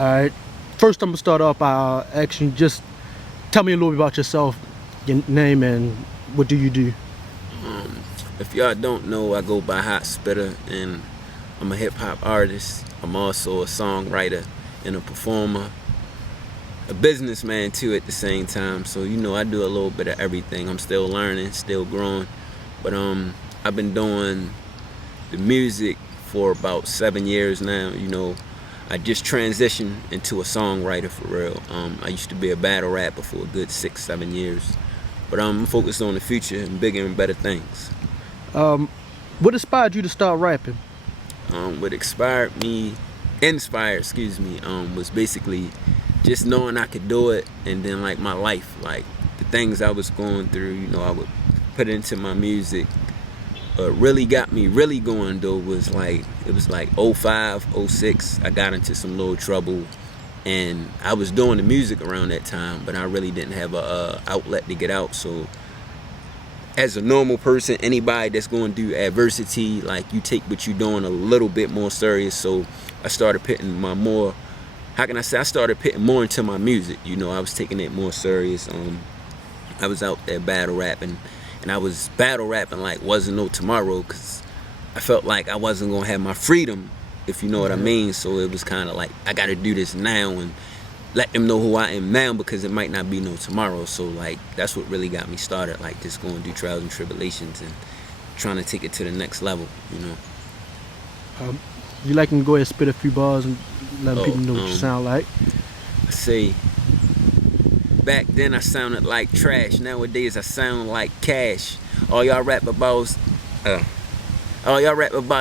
All right. First, I'm gonna start off by asking just tell me a little bit about yourself, your name, and what do you do? Um, if y'all don't know, I go by Hotspitta, and I'm a hip hop artist. I'm also a songwriter and a performer, a businessman too at the same time. So I do a little bit of everything. I'm still learning, still growing, but I've been doing the music for about 7 years now. I just transitioned into a songwriter for real. I used to be a battle rapper for a good 6, 7 years, but I'm focused on the future and bigger and better things. Um, what inspired you to start rapping? What inspired, was basically just knowing I could do it, and then like my life, like the things I was going through, I would put into my music. What really got me really going though was like, it was like 05, 06, I got into some little trouble, and I was doing the music around that time, but I really didn't have a outlet to get out. So as a normal person, anybody that's going through adversity, like you take what you're doing a little bit more serious. So I started putting I started putting more into my music. I was taking it more serious. I was out there battle rapping, and I was battle rapping like wasn't no tomorrow, because I felt like I wasn't gonna have my freedom, if you know what I mean. So it was kind of like, I gotta do this now and let them know who I am now, because it might not be no tomorrow. So like, that's what really got me started, like just going through trials and tribulations and trying to take it to the next level. You like to go ahead and spit a few bars and let people know what you sound like? I say, back then I sounded like trash. Nowadays I sound like cash. All y'all rap about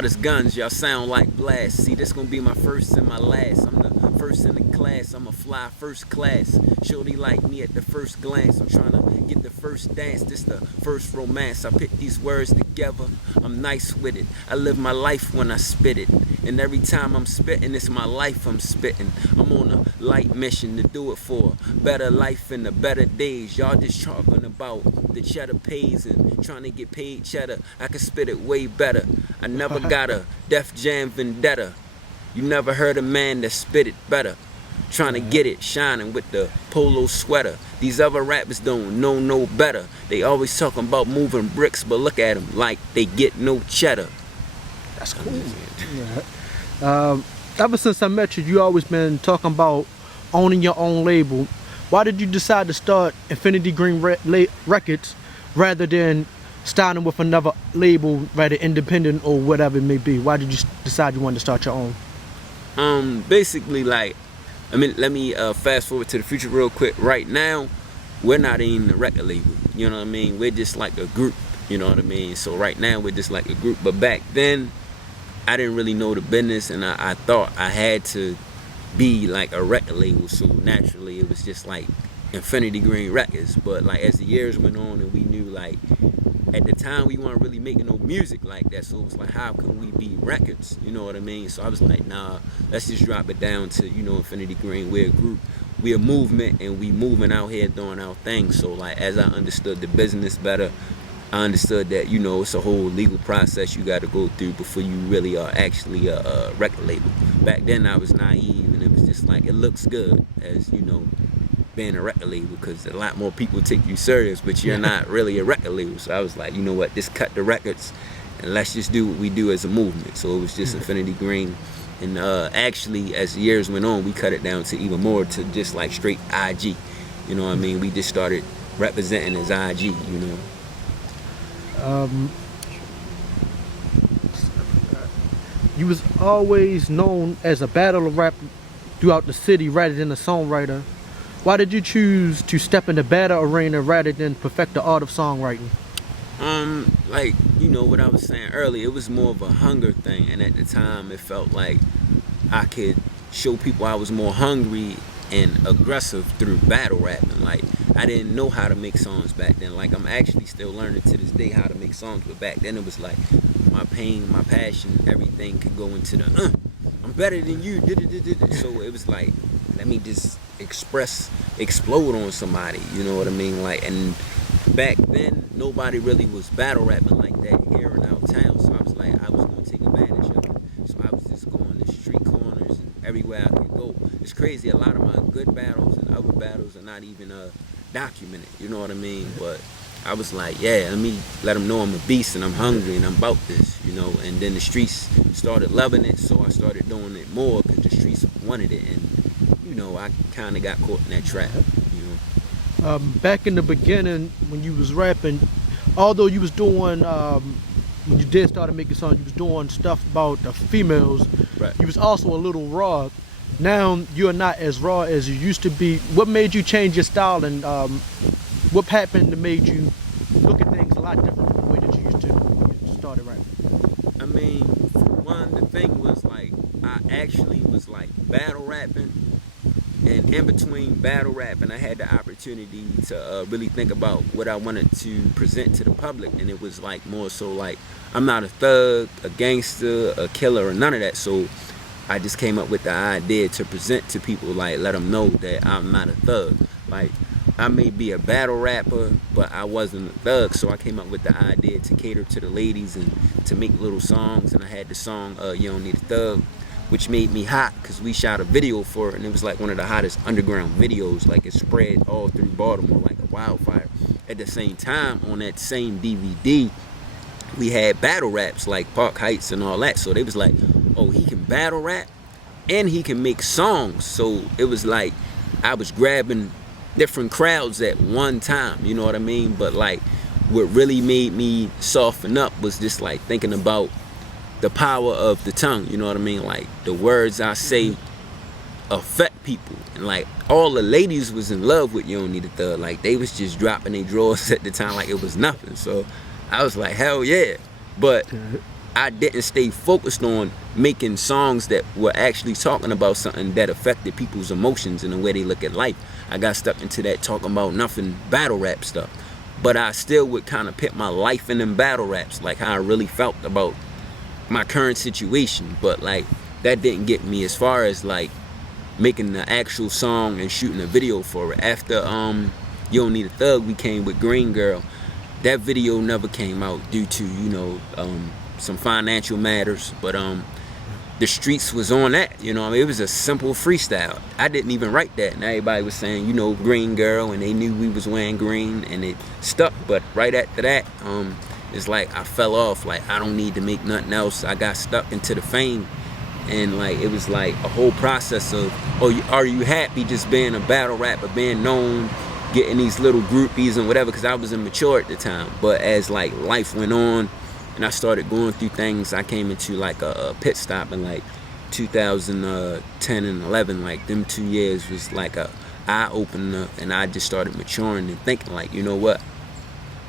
is guns. Y'all sound like blast. See, this gonna be my first and my last. I'm the first in the class. I'm a fly first class. Shorty like me at the first glance. I'm trying to get the first dance. This the first romance. I put these words together. I'm nice with it. I live my life when I spit it. And every time I'm spitting, it's my life I'm spitting. I'm on a light mission to do it for a better life and the better days. Y'all just talking about the cheddar pays and trying to get paid cheddar. I can spit it way better. I never got a Def Jam vendetta. You never heard a man that spit it better. Trying to get it shining with the polo sweater. These other rappers don't know no better. They always talking about moving bricks, but look at them like they get no cheddar. That's cool. Ever since I met you, you always been talking about owning your own label. Why did you decide to start Infinity Green Records rather than starting with another label, rather independent or whatever it may be? Why did you decide you wanted to start your own? Basically, like, let me fast forward to the future real quick. Right now, we're not even a record label. You know what I mean? We're just like a group. You know what I mean? So right now, we're just like a group. But back then, I didn't really know the business, and I thought I had to be like a record label. So naturally, it was just like Infinity Green Records. But like as the years went on, and we knew like at the time we weren't really making no music like that. So it was like, how can we be records? You know what I mean? So I was like, nah, let's just drop it down to Infinity Green. We're a group, we're a movement, and we moving out here doing our thing. So like as I understood the business better, I understood that it's a whole legal process you got to go through before you really are actually a record label. Back then I was naive, and it was just like, it looks good as being a record label, because a lot more people take you serious, but you're not really a record label. So I was like, you know what, just cut the records and let's just do what we do as a movement. So it was just Infinity Green. And actually, as the years went on, we cut it down to even more, to just like straight IG. You know what I mean? We just started representing as IG. You was always known as a battle rapper throughout the city rather than a songwriter. Why did you choose to step in the battle arena rather than perfect the art of songwriting? Like, what I was saying earlier, it was more of a hunger thing, and at the time it felt like I could show people I was more hungry and aggressive through battle rapping. Like, I didn't know how to make songs back then. Like, I'm actually still learning to this day how to make songs, but back then it was like my pain, my passion, everything could go into the I'm better than you. So it was like, let me just explode on somebody. You know what I mean? Like, and back then nobody really was battle rapping like that here in our town. So I was like, I was gonna take advantage of it. So I was just going to street corners and everywhere I could go. it's crazy. A lot of my good battles and other battles are not even documented. You know what I mean? But I was like, yeah, let them know I'm a beast and I'm hungry and I'm about this, you know. And then the streets started loving it, so I started doing it more because the streets wanted it, and you know, I kind of got caught in that trap, you know. Back in the beginning when you was rapping, although you was doing when you did start making songs, you was doing stuff about the females. Right. You was also a little raw. Now you're not as raw as you used to be. What made you change your style, and what happened that made you look at things a lot different from the way that you used to when you started rapping? I mean, for one, the thing was like I actually was like battle rapping, and in between battle rapping, I had the opportunity to really think about what I wanted to present to the public, and it was like more so like I'm not a thug, a gangster, a killer, or none of that. So I just came up with the idea to present to people, like let them know that I'm not a thug. Like I may be a battle rapper, but I wasn't a thug. So I came up with the idea to cater to the ladies and to make little songs. And I had the song You Don't Need a Thug, which made me hot because we shot a video for it, and it was like one of the hottest underground videos. Like it spread all through Baltimore like a wildfire. At the same time, on that same DVD, we had battle raps like Park Heights and all that. So they was like, oh, he can battle rap and he can make songs. So it was like I was grabbing different crowds at one time, you know what I mean? But like what really made me soften up was just like thinking about the power of the tongue, you know what I mean? Like the words I say affect people, and like all the ladies was in love with You Don't Need a Thug. Like they was just dropping their drawers at the time like it was nothing. So I was like, hell yeah. But I didn't stay focused on making songs that were actually talking about something that affected people's emotions and the way they look at life. I got stuck into that talking about nothing battle rap stuff. But I still would kind of put my life in them battle raps, like how I really felt about my current situation. But like that didn't get me as far as like making the actual song and shooting a video for it. After You Don't Need a Thug, we came with Green Girl. That video never came out due to, you know, some financial matters, but the streets was on that, you know. I mean, it was a simple freestyle. I didn't even write that, and everybody was saying, you know, Green Girl, and they knew we was wearing green, and it stuck. But right after that, it's like I fell off. Like I don't need to make nothing else. I got stuck into the fame, and like it was like a whole process of, oh, are you happy just being a battle rapper, being known, getting these little groupies and whatever? Because I was immature at the time. But as like life went on, and I started going through things, I came into like a pit stop in like 2010 and 11. Like them 2 years was like a eye opener, and I just started maturing and thinking like, you know what,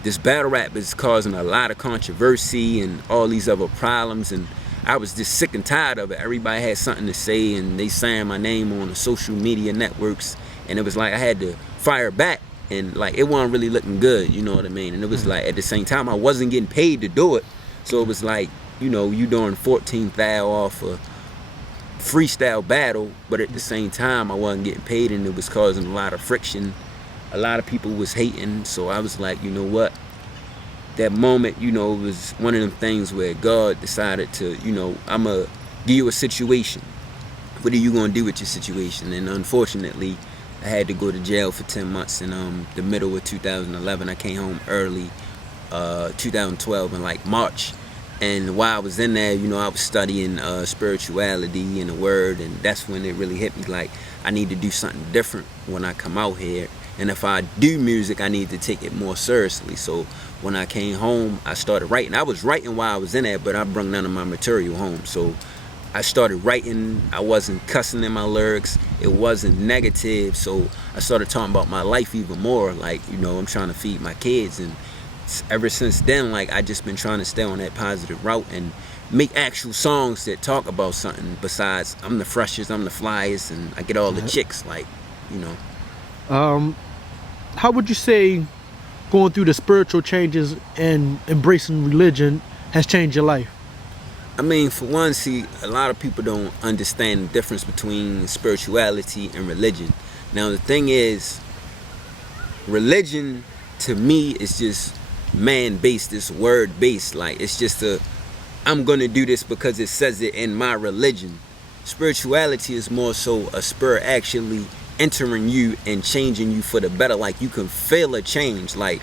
this battle rap is causing a lot of controversy and all these other problems, and I was just sick and tired of it. Everybody had something to say, and they saying my name on the social media networks, and it was like I had to fire back, and like it wasn't really looking good, you know what I mean? And it was like at the same time I wasn't getting paid to do it. So it was like, you know, you doing 14,000 off a freestyle battle, but at the same time I wasn't getting paid, and it was causing a lot of friction. A lot of people was hating. So I was like, you know what? That moment, you know, was one of them things where God decided to, you know, I'm going to give you a situation. What are you going to do with your situation? And unfortunately, I had to go to jail for 10 months in the middle of 2011. I came home early 2012 in like March. And while I was in there, you know, I was studying spirituality and the word, and that's when it really hit me like I need to do something different when I come out here. And if I do music, I need to take it more seriously. So when I came home, I started writing. I was writing while I was in there, but I brought none of my material home. So I started writing. I wasn't cussing in my lyrics. It wasn't negative. So I started talking about my life even more. Like, you know, I'm trying to feed my kids. And ever since then, like, I just been trying to stay on that positive route and make actual songs that talk about something besides I'm the freshest, I'm the flyest, and I get all the chicks, like, you know. How would you say going through the spiritual changes and embracing religion has changed your life? I mean, for one, see, a lot of people don't understand the difference between spirituality and religion. Now, the thing is, religion to me is just man-based, it's word-based. Like, it's just I'm gonna do this because it says it in my religion. spirituality is more so a spirit actually entering you and changing you for the better. Like, you can feel a change. Like,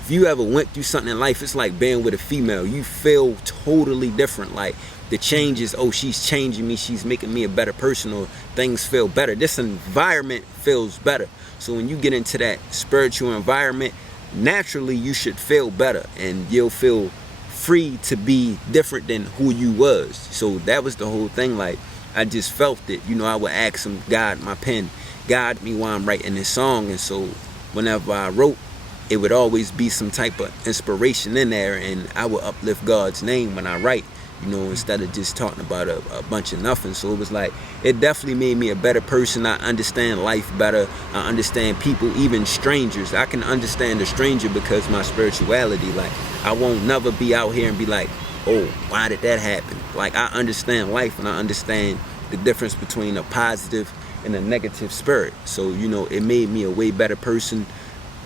if you ever went through something in life, it's like being with a female. You feel totally different. Like, the change is, oh, she's changing me, she's making me a better person, or things feel better. This environment feels better. So when you get into that spiritual environment, naturally you should feel better, and you'll feel free to be different than who you was. So that was the whole thing. Like, I just felt it. You know, I would ask him, God, my pen, guide me while I'm writing this song. And so whenever I wrote, it would always be some type of inspiration in there, and I would uplift God's name when I write, you know, instead of just talking about a bunch of nothing. So it was like, it definitely made me a better person. I understand life better. I understand people, even strangers. I can understand a stranger because my spirituality. Like, I won't never be out here and be like, oh, why did that happen? Like, I understand life, and I understand the difference between a positive and a negative spirit. So, you know, it made me a way better person.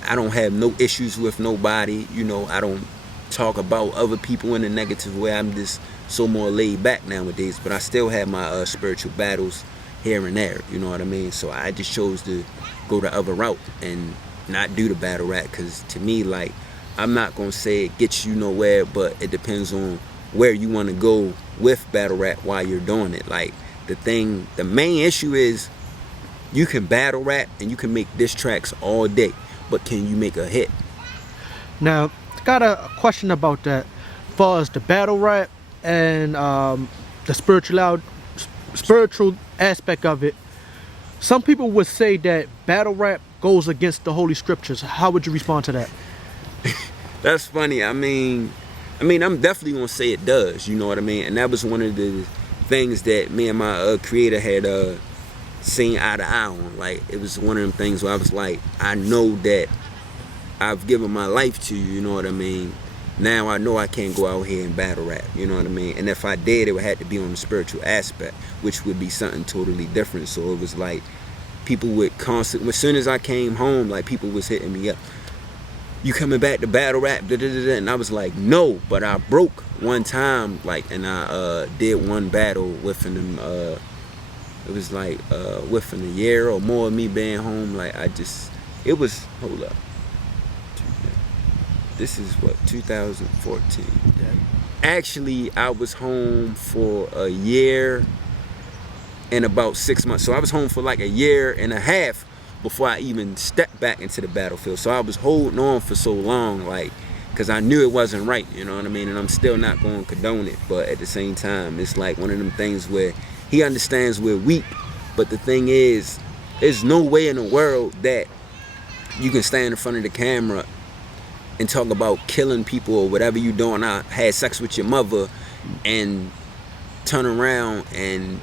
I don't have no issues with nobody. You know, I don't talk about other people in a negative way. I'm just so more laid back nowadays, but I still have my spiritual battles here and there, you know what I mean? So I just chose to go the other route and not do the battle rap, because to me, like, I'm not gonna say it gets you nowhere, but it depends on where you want to go with battle rap while you're doing it. Like, the main issue is, you can battle rap and you can make diss tracks all day, but can you make a hit? Now, got a question about that. As far as the battle rap and the spiritual aspect of it, some people would say that battle rap goes against the Holy Scriptures. How would you respond to that? That's funny. I mean, I'm definitely gonna say it does. You know what I mean? And that was one of the things that me and my creator had seen eye to eye on. Like, it was one of them things where I was like, I know that I've given my life to you, you know what I mean? Now I know I can't go out here and battle rap, you know what I mean? And if I did, it would have to be on the spiritual aspect, which would be something totally different. So it was like, people would as soon as I came home, like, people was hitting me up, you coming back to battle rap, da, da, da, da. And I was like, no, but I broke one time, like, and I did one battle within them, it was like within a year or more of me being home. Like, it was, hold up, this is what, 2014. Yeah. Actually, I was home for a year and about 6 months. So I was home for like a year and a half before I even stepped back into the battlefield. So I was holding on for so long, like, because I knew it wasn't right, you know what I mean? And I'm still not going to condone it, but at the same time, it's like one of them things where he understands we're weak, but the thing is, there's no way in the world that you can stand in front of the camera and talk about killing people or whatever you doing. I had sex with your mother, and turn around and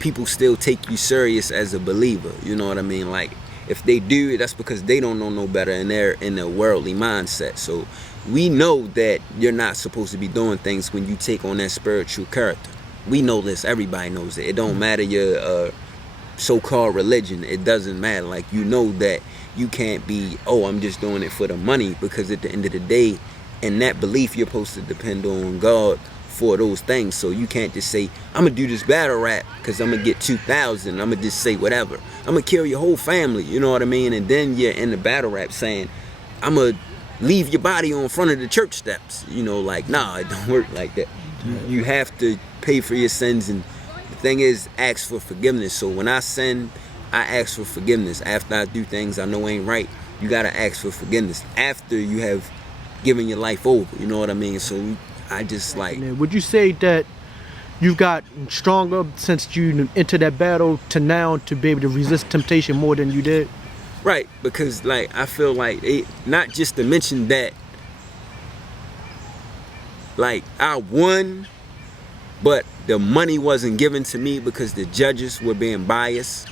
people still take you serious as a believer. You know what I mean? Like, if they do, that's because they don't know no better, and they're in a worldly mindset. So we know that you're not supposed to be doing things when you take on that spiritual character. We know this. Everybody knows it. It don't matter your so-called religion. It doesn't matter. Like, you know that you can't be, oh, I'm just doing it for the money, because at the end of the day, in that belief, you're supposed to depend on God for those things. So you can't just say, I'm gonna do this battle rap because I'm gonna get 2,000. I'm gonna just say whatever. I'm gonna kill your whole family. You know what I mean? And then you're in the battle rap saying, I'm gonna leave your body on front of the church steps. You know, like, nah, it don't work like that. You have to pay for your sins, and the thing is, ask for forgiveness. So when I sin, I ask for forgiveness. After I do things I know ain't right, you gotta ask for forgiveness after you have given your life over. You know what I mean? So I just like. Would you say that you've gotten stronger since you entered that battle to now to be able to resist temptation more than you did? Right, because like I feel like not just to mention that, like, I won, but the money wasn't given to me because the judges were being biased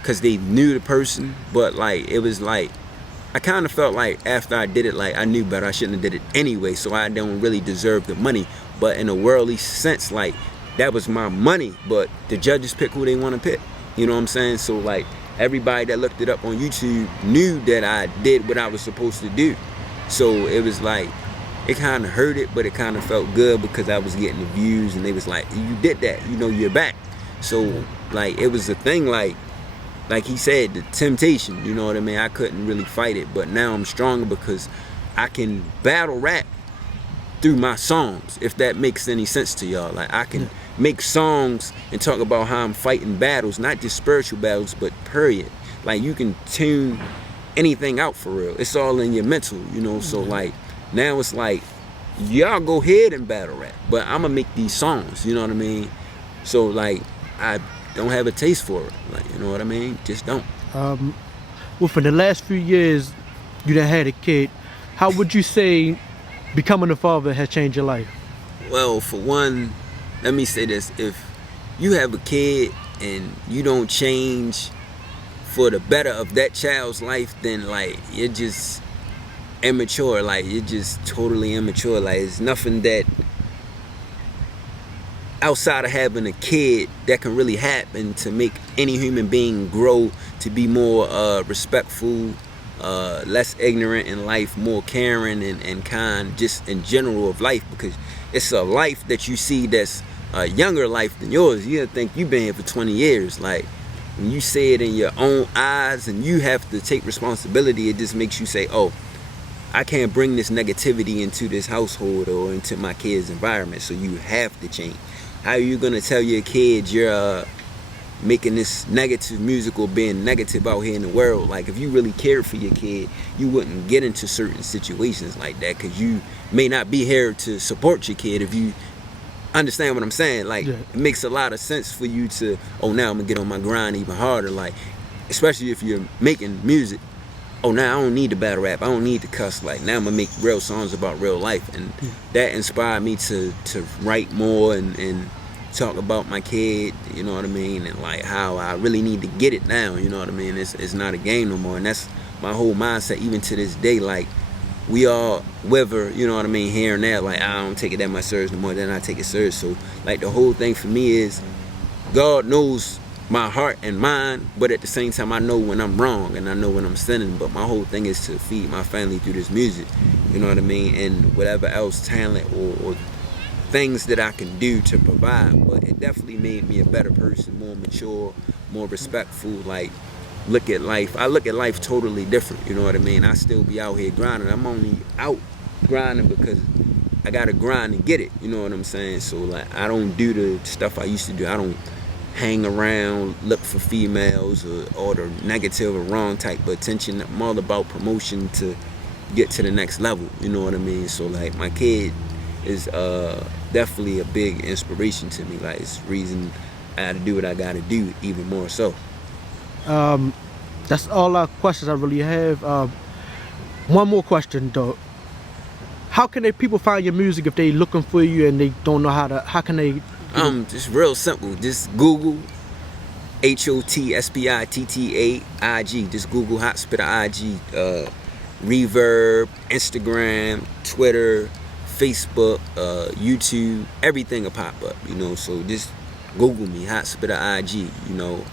because they knew the person. But like, it was like, I kind of felt like after I did it, like, I knew better. I shouldn't have did it anyway, so I don't really deserve the money. But in a worldly sense, like, that was my money, but the judges pick who they want to pick. You know what I'm saying? So like, everybody that looked it up on YouTube knew that I did what I was supposed to do. So it was like, it kind of hurt it, but it kind of felt good because I was getting the views, and they was like, you did that, you know, you're back. So like it was a thing, like he said, the temptation, you know what I mean? I couldn't really fight it, but now I'm stronger because I can battle rap through my songs, if that makes any sense to y'all. Like I can make songs and talk about how I'm fighting battles, not just spiritual battles, but period. Like you can tune anything out for real. It's all in your mental, you know. So like now it's like y'all go ahead and battle rap, but I'm gonna make these songs, you know what I mean? So like I don't have a taste for it, like, you know what I mean? Just don't. Well, for the last few years you done had a kid, how would you say becoming a father has changed your life? Well, for one, let me say this: if you have a kid and you don't change for the better of that child's life, then like you're just immature. Like you're just totally immature. Like it's nothing that outside of having a kid that can really happen to make any human being grow to be more respectful, less ignorant in life, more caring and kind, just in general of life, because it's a life that you see that's a younger life than yours. You think you've been here for 20 years. Like when you say it in your own eyes and you have to take responsibility, it just makes you say, oh, I can't bring this negativity into this household or into my kid's environment, so you have to change. How are you gonna tell your kids you're making this negative music or being negative out here in the world? Like if you really cared for your kid, you wouldn't get into certain situations like that, because you may not be here to support your kid. If you understand what I'm saying, like it makes a lot of sense for you to, oh, now I'm gonna get on my grind even harder. Like especially if you're making music, oh, now I don't need to battle rap, I don't need to cuss. Like now I'm gonna make real songs about real life. And that inspired me to write more and talk about my kid, you know what I mean, and like how I really need to get it now, you know what I mean. It's not a game no more, and that's my whole mindset even to this day. Like we all whether, you know what I mean, here and there, like I don't take it that much serious no more, then I take it serious. So like the whole thing for me is God knows my heart and mind, but at the same time I know when I'm wrong and I know when I'm sinning. But my whole thing is to feed my family through this music, you know what I mean, and whatever else talent or things that I can do to provide. But it definitely made me a better person, more mature, more respectful. Like I look at life totally different, you know what I mean. I still be out here grinding. I'm only out grinding because I gotta grind and get it, you know what I'm saying. So like I don't do the stuff I used to do. I don't hang around, look for females or the negative or wrong type of attention. I'm all about promotion to get to the next level, you know what I mean. So like my kid is definitely a big inspiration to me. Like it's the reason I gotta do what I gotta do, even more so. That's all our questions I really have. One more question though. How can people find your music if they looking for you and they don't know how can they? Just real simple. Just Google HOTSPITTAIG. Just Google Hotspitta IG. Reverb, Instagram, Twitter, Facebook, YouTube, everything will pop up, you know. So just Google me, Hotspitta IG, you know.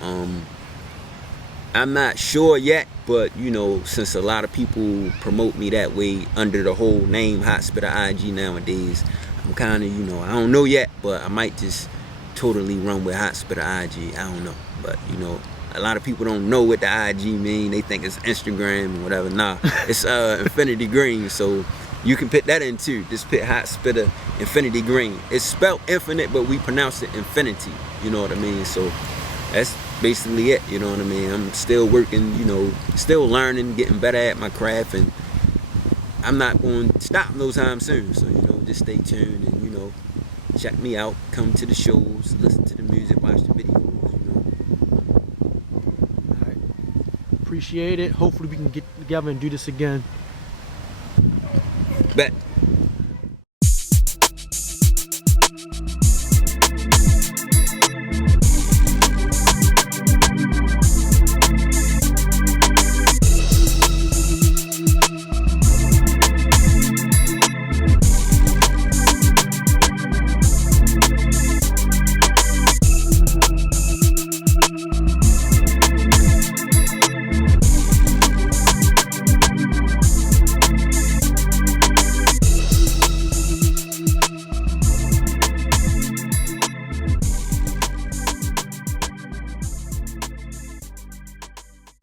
I'm not sure yet, but you know, since a lot of people promote me that way under the whole name Hotspitta IG nowadays, I'm kind of, you know, I don't know yet, but I might just totally run with Hotspitta IG. I don't know, but you know, a lot of people don't know what the IG mean. They think it's Instagram and whatever. Nah, it's Infinity Green. So you can put that in too. Just put Hotspitta Infinity Green. It's spelled infinite, but we pronounce it infinity. You know what I mean? So that's basically it. You know what I mean? I'm still working, you know, still learning, getting better at my craft, and I'm not going to stop no time soon. So, you know, just stay tuned and, you know, check me out. Come to the shows, listen to the music, watch the videos, you know. All right. Appreciate it. Hopefully we can get together and do this again. Bet.